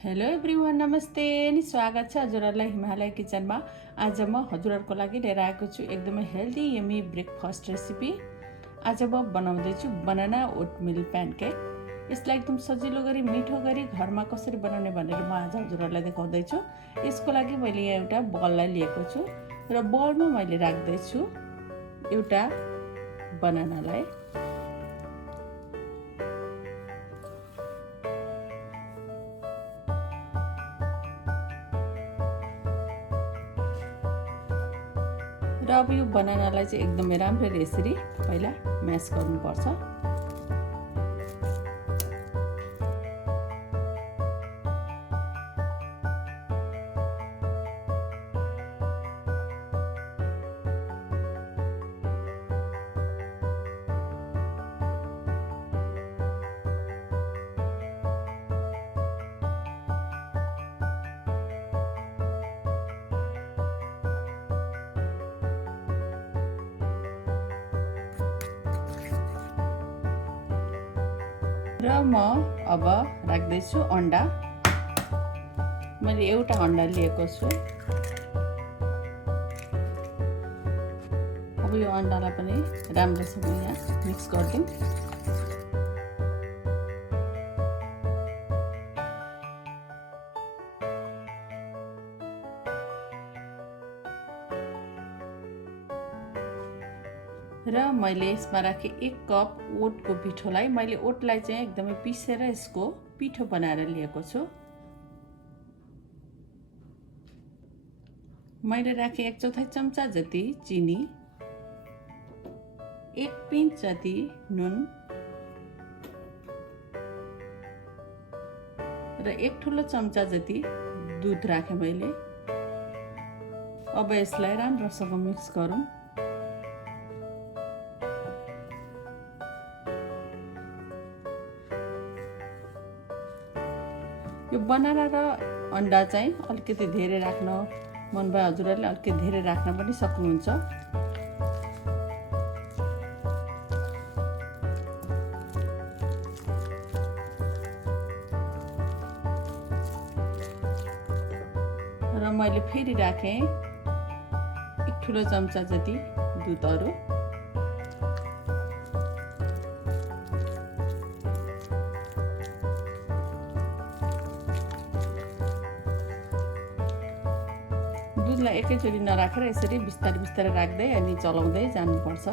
Hello everyone, नमस्ते अनि स्वागत छ हजुरहरूलाई हिमालय किचनमा। आज म हजुरहरूको लागि लिएर आएको छु एकदमै हेल्दी यमी ब्रेकफास्ट रेसिपी। आज म बनाउँदैछु बनाना ओटमिल प्यानकेक। यसलाई एकदम सजिलो गरी मिठो गरी घरमा कसरी बनाउने भनेर म आज हजुरहरूलाई देखाउँदैछु। यसको लागि मैले यहाँ एउटा बललाई लिएको छु र बलमा मैले राख्दैछु एउटा बनानालाई। र अब यो बनानालाई चाहिँ एकदमै राम्ररी यसरी पहिला म्यास गर्नुपर्छ। र म अब राख्दैछु अन्डा। मैले एउटा अन्डा लिएको छु। अब यो अन्डालाई पनि राम्रोसँग यहाँ मिक्स गरिदिउँ। र मैले यसमा राखेँ 1 कप ओटको पिठोलाई। मैले ओटलाई चाहिँ एकदमै पिसेर यसको पिठो बनाएर लिएको छु। मैले राखेँ 1/4 चम्चा जति चिनी, 1 पिन्च जति नुन र 1 ठुलो चम्चा जति दुध राखेँ मैले। अब यसलाई राम्रोसँग मिक्स गरौँ। यो बनाना र अन्डा चाहिँ अलिकति धेरै राख्न मन भए हजुरहरूले अलिकति धेरै राख्न पनि सक्नुहुन्छ। र मैले फेरि राखेँ 1 ठुलो चम्चा जति दुधहरू। दुधलाई एकैचोटि नराखेर यसरी बिस्तारै बिस्तारै राख्दै अनि चलाउँदै जानुपर्छ।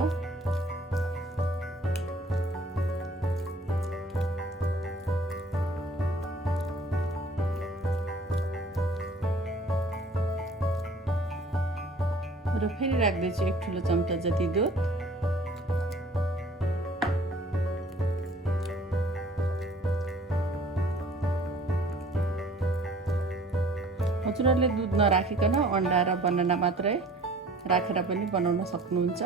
र फेरि राख्दैछु 1 ठुलो चम्चा जति दुध। हजुरहरूले दुध नराखिकन अन्डा र बनाना मात्रै राखेर पनि बनाउन सक्नुहुन्छ।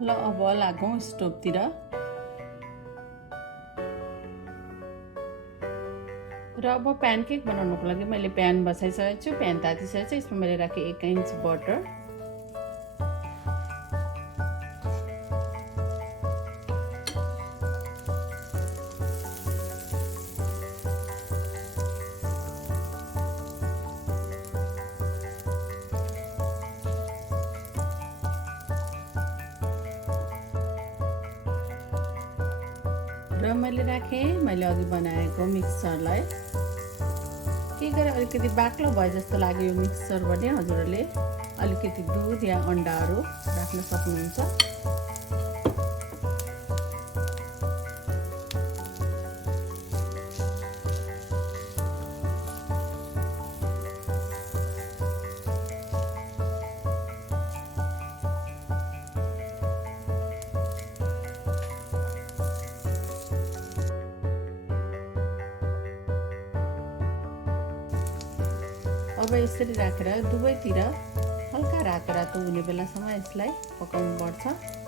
ल अब लागौँ स्टोभतिर। र अब प्यानकेक बनाउनको लागि मैले प्यान बसाइसकेको छु। प्यान तातिसकेको छ। यसमा मैले राखेँ 1 इंच बटर। र मैले अघि बनाएको मिक्सरलाई के गरे अलिकति बाक्लो भए जस्तो लाग्यो यो मिक्सर भने हजुरहरूले अलिकति दुध या अन्डाहरू राख्न सक्नुहुन्छ। अब यसरी राखेर दुवैतिर हल्का रातो रातो हुने बेलासम्म यसलाई पकाउनु पर्छ।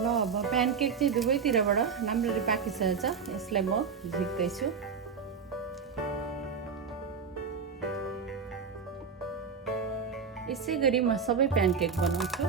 ल अब प्यानकेक चाहिँ दुवैतिरबाट राम्ररी पाकिसकेको छ। यसलाई म झिक्दैछु। यसै गरी म सबै प्यानकेक बनाउँछु।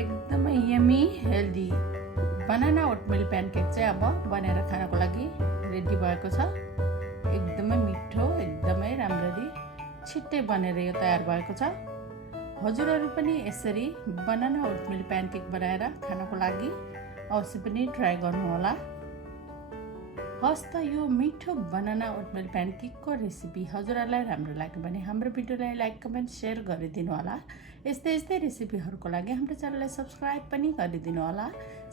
एकदमै yummy healthy banana oatmeal pancake चाहिँ अब बनाएर खानको लागि रेडी भएको छ। एकदमै मिठो, एकदमै राम्ररी छिट्टै बनेर यो तयार भएको छ। हजुरहरू पनि यसरी बनाना ओटमिल प्यानकेक बनाएर खानको लागि अवश्य पनि ट्राई गर्नुहोला। हस् त यो मिठो बनाना ओटमिल प्यानकेकको रेसिपी हजुरहरूलाई राम्रो लाग्यो भने हाम्रो भिडियोलाई लाइक, कमेन्ट, सेयर गरिदिनु होला। यस्तै रेसिपीहरूको लागि हाम्रो च्यानललाई सब्सक्राइब पनि गरिदिनु होला।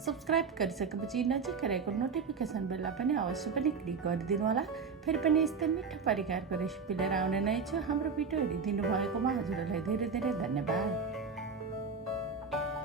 सब्सक्राइब गरिसकेपछि नजिक रहेको नोटिफिकेसन बेललाई पनि अवश्य पनि क्लिक गरिदिनु होला। फेरि पनि यस्तै मिठो परिकारको रेसिपी लिएर आउने नै छु। हाम्रो भिडियो हेरिदिनु भएकोमा हजुरहरूलाई धेरै धेरै धन्यवाद।